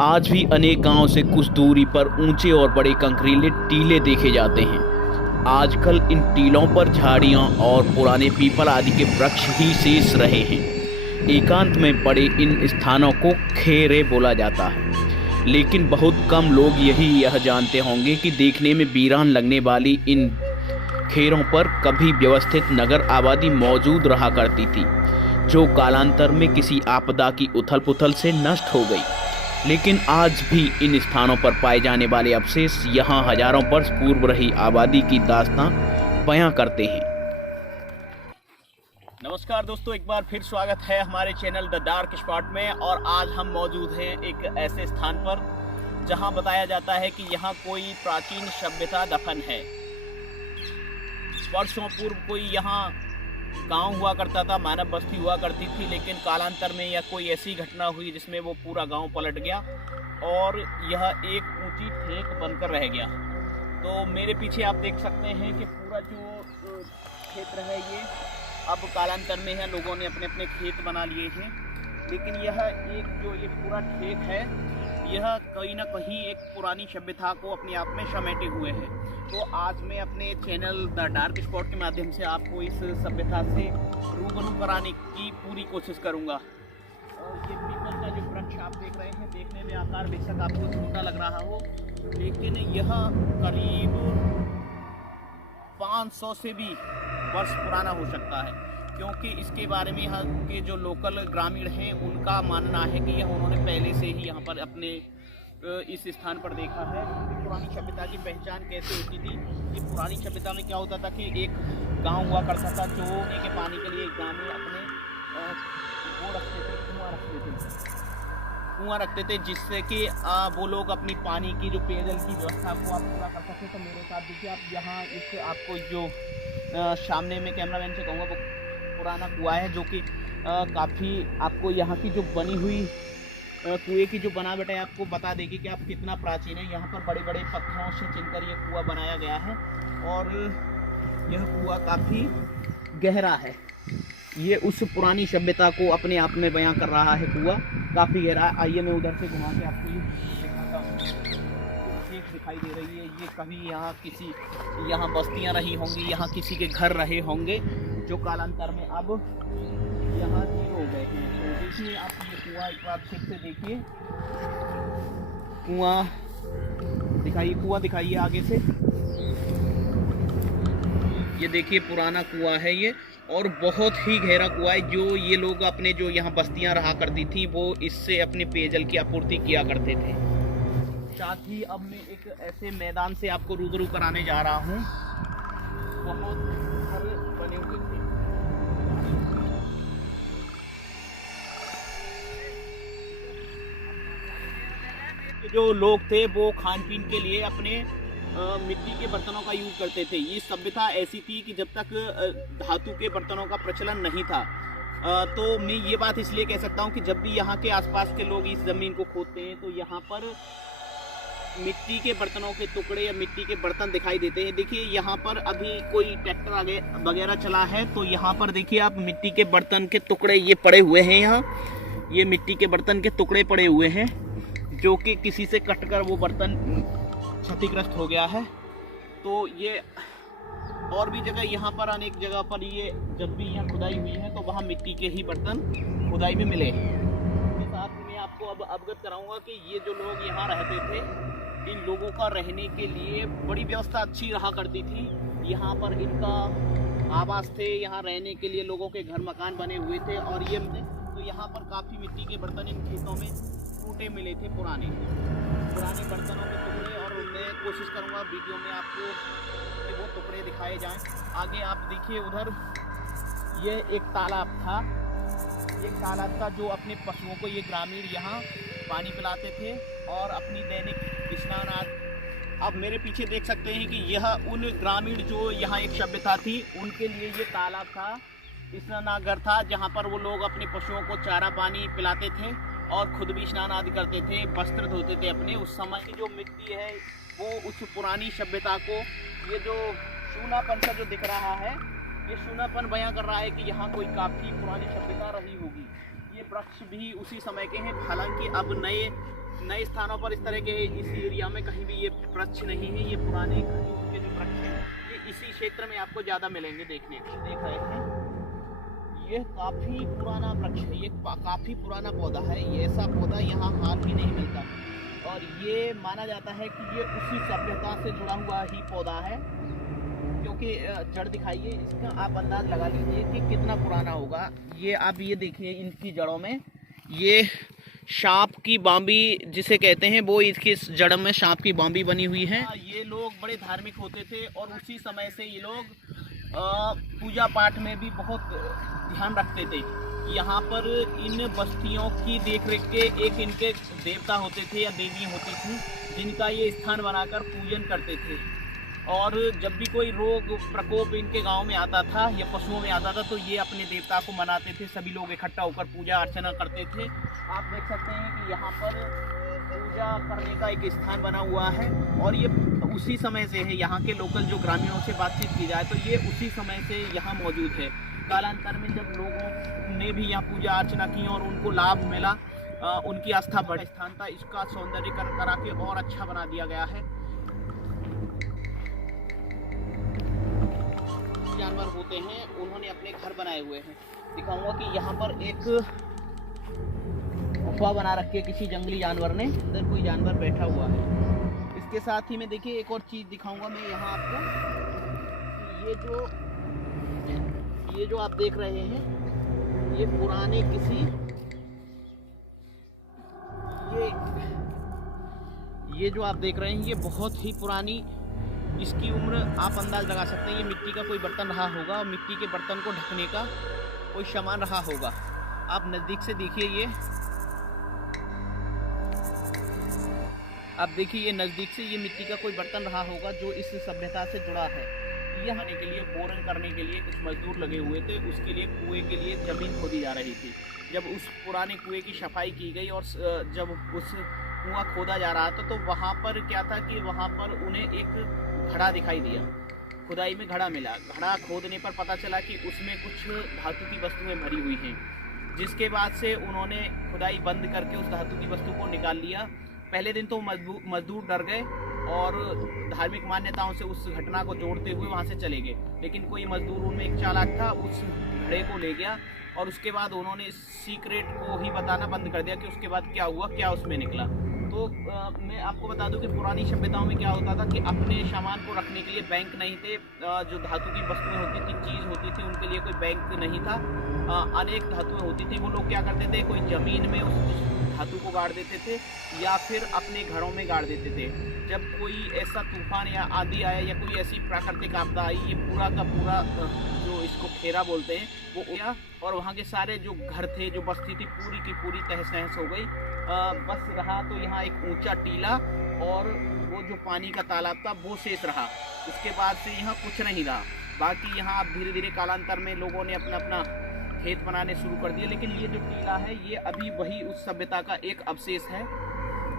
आज भी अनेक गांवों से कुछ दूरी पर ऊंचे और बड़े कंकरीले टीले देखे जाते हैं। आजकल इन टीलों पर झाड़ियां और पुराने पीपल आदि के वृक्ष ही शेष रहे हैं। एकांत में पड़े इन स्थानों को खेरे बोला जाता है, लेकिन बहुत कम लोग यह जानते होंगे कि देखने में वीरान लगने वाली इन खेरों पर कभी व्यवस्थित नगर आबादी मौजूद रहा करती थी, जो कालांतर में किसी आपदा की उथल पुथल से नष्ट हो गई। लेकिन आज भी इन स्थानों पर पाए जाने वाले अवशेष यहाँ हजारों वर्ष पूर्व रही आबादी की दास्तां बयां करते हैं। नमस्कार दोस्तों, एक बार फिर स्वागत है हमारे चैनल द डार्क स्पॉट में। और आज हम मौजूद हैं एक ऐसे स्थान पर जहां बताया जाता है कि यहाँ कोई प्राचीन सभ्यता दफन है। वर्षों पूर्व कोई यहाँ गांव हुआ करता था, मानव बस्ती हुआ करती थी, लेकिन कालांतर में यह कोई ऐसी घटना हुई जिसमें वो पूरा गांव पलट गया और यह एक ऊंची ठेक बनकर रह गया। तो मेरे पीछे आप देख सकते हैं कि पूरा जो क्षेत्र है ये अब कालांतर में है, लोगों ने अपने अपने खेत बना लिए हैं। लेकिन यह एक जो ये पूरा ठेक है, यह कहीं ना कहीं एक पुरानी सभ्यता को अपने आप में समेटे हुए है। तो आज मैं अपने चैनल द डार्क स्पॉट के माध्यम से आपको इस सभ्यता से रूबरू कराने की पूरी कोशिश करूंगा। और ये पीपल का जो वृक्ष आप देख रहे हैं, देखने में आकार बेशक आपको छोटा लग रहा हो, लेकिन यह करीब 500 से भी वर्ष पुराना हो सकता है, क्योंकि इसके बारे में यहाँ के जो लोकल ग्रामीण हैं उनका मानना है कि यह उन्होंने पहले से ही यहाँ पर अपने इस स्थान पर देखा है। पुरानी सभ्यता की पहचान कैसे होती थी कि पुरानी सभ्यता में क्या होता था कि एक गांव हुआ करता था जो पीने के पानी के लिए ग्रामीण अपने वो रखते थे, कुआं रखते थे, जिससे कि वो लोग अपनी पानी की जो पेयजल की व्यवस्था को आप पूरा कर सकते। तो मेरे साथ देखिए आप यहाँ इस आपको जो सामने में कैमरामैन से कहूँगा, वो पुराना कुआं है जो कि काफ़ी आपको यहाँ की जो बनी हुई कुएं की जो बनावट है आपको बता देगी कि आप कितना प्राचीन है। यहाँ पर बड़े बड़े पत्थरों से चिनकर ये कुआं बनाया गया है और यह कुआं काफ़ी गहरा है। ये उस पुरानी सभ्यता को अपने आप में बयां कर रहा है। कुआं काफ़ी गहरा है। आइए मैं उधर से घुमा के आपको ये दिखाता हूँ। एक दिखाई दे रही है, ये कभी यहाँ बस्तियाँ रही होंगी, यहाँ किसी के घर रहे होंगे, जो कालांतर में अब यहाँ जीरो हो गए हैं। तो देखिए आप ये कुआं एक बार फिर से देखिए, कुआं दिखाइए आगे से। ये देखिए पुराना कुआं है ये, और बहुत ही गहरा कुआं है। जो ये लोग अपने जो यहाँ बस्तियाँ रहा करती थी वो इससे अपने पेयजल की आपूर्ति किया करते थे। साथ ही अब मैं एक ऐसे मैदान से आपको रूबरू कराने जा रहा हूँ। बहुत घर बने हुए थे। जो लोग थे वो खान पीन के लिए अपने मिट्टी के बर्तनों का यूज करते थे। ये सभ्यता ऐसी थी कि जब तक धातु के बर्तनों का प्रचलन नहीं था, तो मैं ये बात इसलिए कह सकता हूँ कि जब भी यहाँ के आसपास के लोग इस ज़मीन को खोदते हैं तो यहाँ पर मिट्टी के बर्तनों के टुकड़े या मिट्टी के बर्तन दिखाई देते हैं। देखिए यहाँ पर अभी कोई ट्रैक्टर वगैरह चला है, तो यहाँ पर देखिए आप मिट्टी के बर्तन के टुकड़े ये पड़े हुए हैं। यहाँ ये मिट्टी के बर्तन के टुकड़े पड़े हुए हैं, जो कि किसी से कटकर वो बर्तन क्षतिग्रस्त हो गया है। तो ये और भी जगह, यहाँ पर अनेक जगह पर ये जब भी यहाँ खुदाई हुई है तो वहाँ मिट्टी के ही बर्तन खुदाई में मिले। इसके साथ मैं आपको अब अवगत कराऊंगा कि ये जो लोग यहाँ रहते थे, इन लोगों का रहने के लिए बड़ी व्यवस्था अच्छी रहा करती थी। यहाँ पर इनका आवास थे, यहाँ रहने के लिए लोगों के घर मकान बने हुए थे। और ये तो यहाँ पर काफ़ी मिट्टी के बर्तन इन खेतों में टूटे मिले थे, पुराने बर्तनों के टुकड़े। और मैं कोशिश करूँगा वीडियो में आपको कि वो टुकड़े दिखाए जाएं। आगे आप देखिए उधर ये एक तालाब था। ये तालाब था जो अपने पशुओं को ये ग्रामीण यहाँ पानी पिलाते थे और अपनी दैनिक स्नान आदि। अब मेरे पीछे देख सकते हैं कि यह उन ग्रामीण जो यहाँ एक सभ्यता थी उनके लिए ये तालाब था, स्नानागार था, जहाँ पर वो लोग अपने पशुओं को चारा पानी पिलाते थे और खुद भी स्नान आदि करते थे, वस्त्र धोते थे अपने। उस समय की जो मिट्टी है वो उस पुरानी सभ्यता को, ये जो सूनापन सा जो दिख रहा है, ये सूनापन बयां कर रहा है कि यहाँ कोई काफ़ी पुरानी सभ्यता रही होगी। ये वृक्ष भी उसी समय के हैं, हालांकि अब नए नए स्थानों पर इस तरह के इस एरिया में कहीं भी ये वृक्ष नहीं है। ये पुराने खजूर के जो वृक्ष हैं ये इसी क्षेत्र में आपको ज़्यादा मिलेंगे देखने को। देख रहे हैं ये काफ़ी पुराना वृक्ष है, ये काफ़ी पुराना पौधा है। ये ऐसा पौधा यहाँ हाल ही नहीं मिलता और ये माना जाता है कि ये उसी सभ्यता से जुड़ा हुआ ही पौधा है, क्योंकि जड़ दिखाइए इसका, आप अंदाज लगा लीजिए कि कितना पुराना होगा। ये आप ये देखिए इनकी जड़ों में ये सांप की बांबी जिसे कहते हैं वो इसकी जड़ में सांप की बांबी बनी हुई है। ये लोग बड़े धार्मिक होते थे और उसी समय से ये लोग पूजा पाठ में भी बहुत ध्यान रखते थे। यहाँ पर इन बस्तियों की देखरेख के एक इनके देवता होते थे या देवियाँ होती थी जिनका ये स्थान बनाकर पूजन करते थे। और जब भी कोई रोग प्रकोप इनके गांव में आता था या पशुओं में आता था तो ये अपने देवता को मनाते थे। सभी लोग इकट्ठा होकर पूजा अर्चना करते थे। आप देख सकते हैं कि यहाँ पर पूजा करने का एक स्थान बना हुआ है और ये उसी समय से है। यहाँ के लोकल जो ग्रामीणों से बातचीत की जाए तो ये उसी समय से यहाँ मौजूद है। कालांतर में जब लोगों ने भी यहाँ पूजा अर्चना की और उनको लाभ मिला, उनकी आस्था बढ़ स्थान था, इसका सौंदर्यीकरण करा के और अच्छा बना दिया गया है। जानवर होते हैं उन्होंने अपने घर बनाए हुए हैं। दिखाऊंगा कि यहाँ पर एक गुफा बना रखी है किसी जंगली जानवर ने, अंदर कोई जानवर बैठा हुआ है। इसके साथ ही मैं देखिए एक और चीज़ दिखाऊंगा मैं यहाँ आपको। ये जो आप देख रहे हैं ये पुराने किसी ये जो आप देख रहे हैं ये बहुत ही पुरानी, इसकी उम्र आप अंदाज लगा सकते हैं। ये मिट्टी का कोई बर्तन रहा होगा और मिट्टी के बर्तन को ढकने का कोई सामान रहा होगा। आप नज़दीक से देखिए, ये आप देखिए ये नज़दीक से ये मिट्टी का कोई बर्तन रहा होगा जो इस सभ्यता से जुड़ा है। ये आने के लिए बोरिंग करने के लिए कुछ मजदूर लगे हुए थे, उसके लिए कुएं के लिए ज़मीन खोदी जा रही थी। जब उस पुराने कुएं की सफाई की गई और जब उस कुआं खोदा जा रहा था तो वहाँ पर क्या था कि वहाँ पर उन्हें एक घड़ा दिखाई दिया। खुदाई में घड़ा मिला। घड़ा खोदने पर पता चला कि उसमें कुछ धातु की वस्तुएं भरी हुई हैं, जिसके बाद से उन्होंने खुदाई बंद करके उस धातु की वस्तु को निकाल लिया। पहले दिन तो मजदूर डर गए और धार्मिक मान्यताओं से उस घटना को जोड़ते हुए वहाँ से चले गए, लेकिन कोई मजदूर उनमें एक चालाक था, उस घड़े को ले गया और उसके बाद उन्होंने सीक्रेट को ही बताना बंद कर दिया कि उसके बाद क्या हुआ, क्या उसमें निकला। तो मैं आपको बता दूं कि पुरानी सभ्यताओं में क्या होता था कि अपने सामान को रखने के लिए बैंक नहीं थे। जो धातु की वस्तुएं होती थी, चीज़ होती थी, उनके लिए कोई बैंक नहीं था। अनेक धातुएं होती थी। वो लोग क्या करते थे, कोई ज़मीन में उस धातु को गाड़ देते थे या फिर अपने घरों में गाड़ देते थे। जब कोई ऐसा तूफान या आंधी आया या कोई ऐसी प्राकृतिक आपदा आई, ये पूरा का पूरा जो इसको खेरा बोलते हैं वो गया और वहाँ के सारे जो घर थे, जो बस्ती थी, पूरी की पूरी तहस नहस हो गई। बस रहा तो यहाँ एक ऊंचा टीला और वो जो पानी का तालाब था वो शेष रहा। उसके बाद से यहाँ कुछ नहीं रहा। बाकी यहाँ अब धीरे धीरे कालांतर में लोगों ने अपना अपना खेत बनाने शुरू कर दिए, लेकिन ये जो टीला है ये अभी वही उस सभ्यता का एक अवशेष है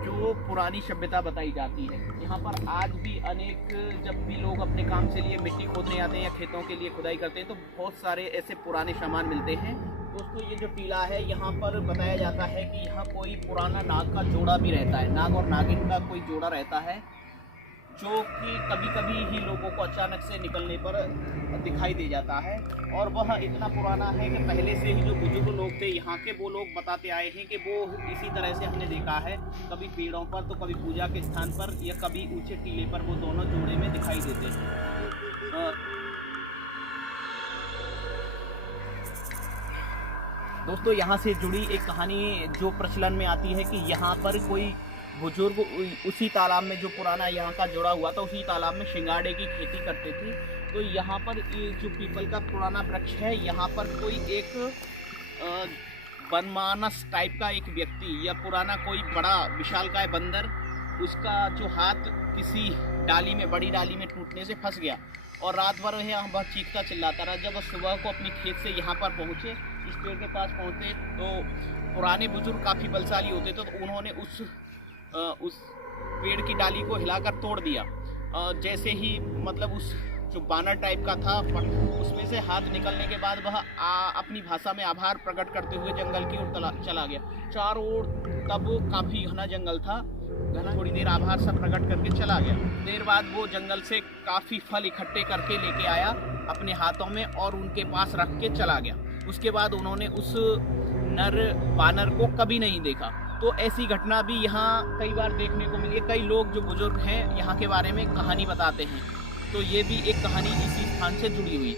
जो पुरानी सभ्यता बताई जाती है। यहाँ पर आज भी अनेक, जब भी लोग अपने काम से लिए मिट्टी खोदने आते हैं या खेतों के लिए खुदाई करते हैं तो बहुत सारे ऐसे पुराने सामान मिलते हैं। दोस्तों ये जो टीला है यहाँ पर बताया जाता है कि यहाँ कोई पुराना नाग का जोड़ा भी रहता है। नाग और नागिन का कोई जोड़ा रहता है जो कि कभी कभी ही लोगों को अचानक से निकलने पर दिखाई दे जाता है। और वह इतना पुराना है कि पहले से ही जो बुजुर्ग लोग थे यहाँ के, वो लोग बताते आए हैं कि वो इसी तरह से हमने देखा है, कभी पेड़ों पर तो कभी पूजा के स्थान पर या कभी ऊंचे टीले पर वो दोनों जोड़े में दिखाई देते हैं। दोस्तों यहाँ से जुड़ी एक कहानी जो प्रचलन में आती है कि यहाँ पर कोई बुजुर्ग उसी तालाब में, जो पुराना यहाँ का जोड़ा हुआ था, उसी तालाब में सिंगाड़े की खेती करते थे। तो यहाँ पर ये जो पीपल का पुराना वृक्ष है, यहाँ पर कोई एक बनमानस टाइप का एक व्यक्ति या पुराना कोई बड़ा विशालकाय बंदर, उसका जो हाथ किसी डाली में, बड़ी डाली में टूटने से फंस गया और रात भर यहाँ वह चीखता चिल्लाता रहा। जब वह सुबह को अपने खेत से यहाँ पर पहुँचे, इस पेड़ के पास पहुँचे, तो पुराने बुजुर्ग काफ़ी बलशाली होते थे, तो उन्होंने उस पेड़ की डाली को हिलाकर तोड़ दिया। जैसे ही मतलब उस जो बानर टाइप का था, उसमें से हाथ निकलने के बाद वह अपनी भाषा में आभार प्रकट करते हुए जंगल की ओर चला गया। चारों ओर तब काफ़ी घना जंगल था, थोड़ी देर आभार सा प्रकट करके चला गया। देर बाद वो जंगल से काफ़ी फल इकट्ठे करके लेके आया अपने हाथों में और उनके पास रख के चला गया। उसके बाद उन्होंने उस नर बानर को कभी नहीं देखा। तो ऐसी घटना भी यहाँ कई बार देखने को मिली है। कई लोग जो बुजुर्ग हैं यहाँ के बारे में कहानी बताते हैं, तो ये भी एक कहानी इसी स्थान से जुड़ी हुई।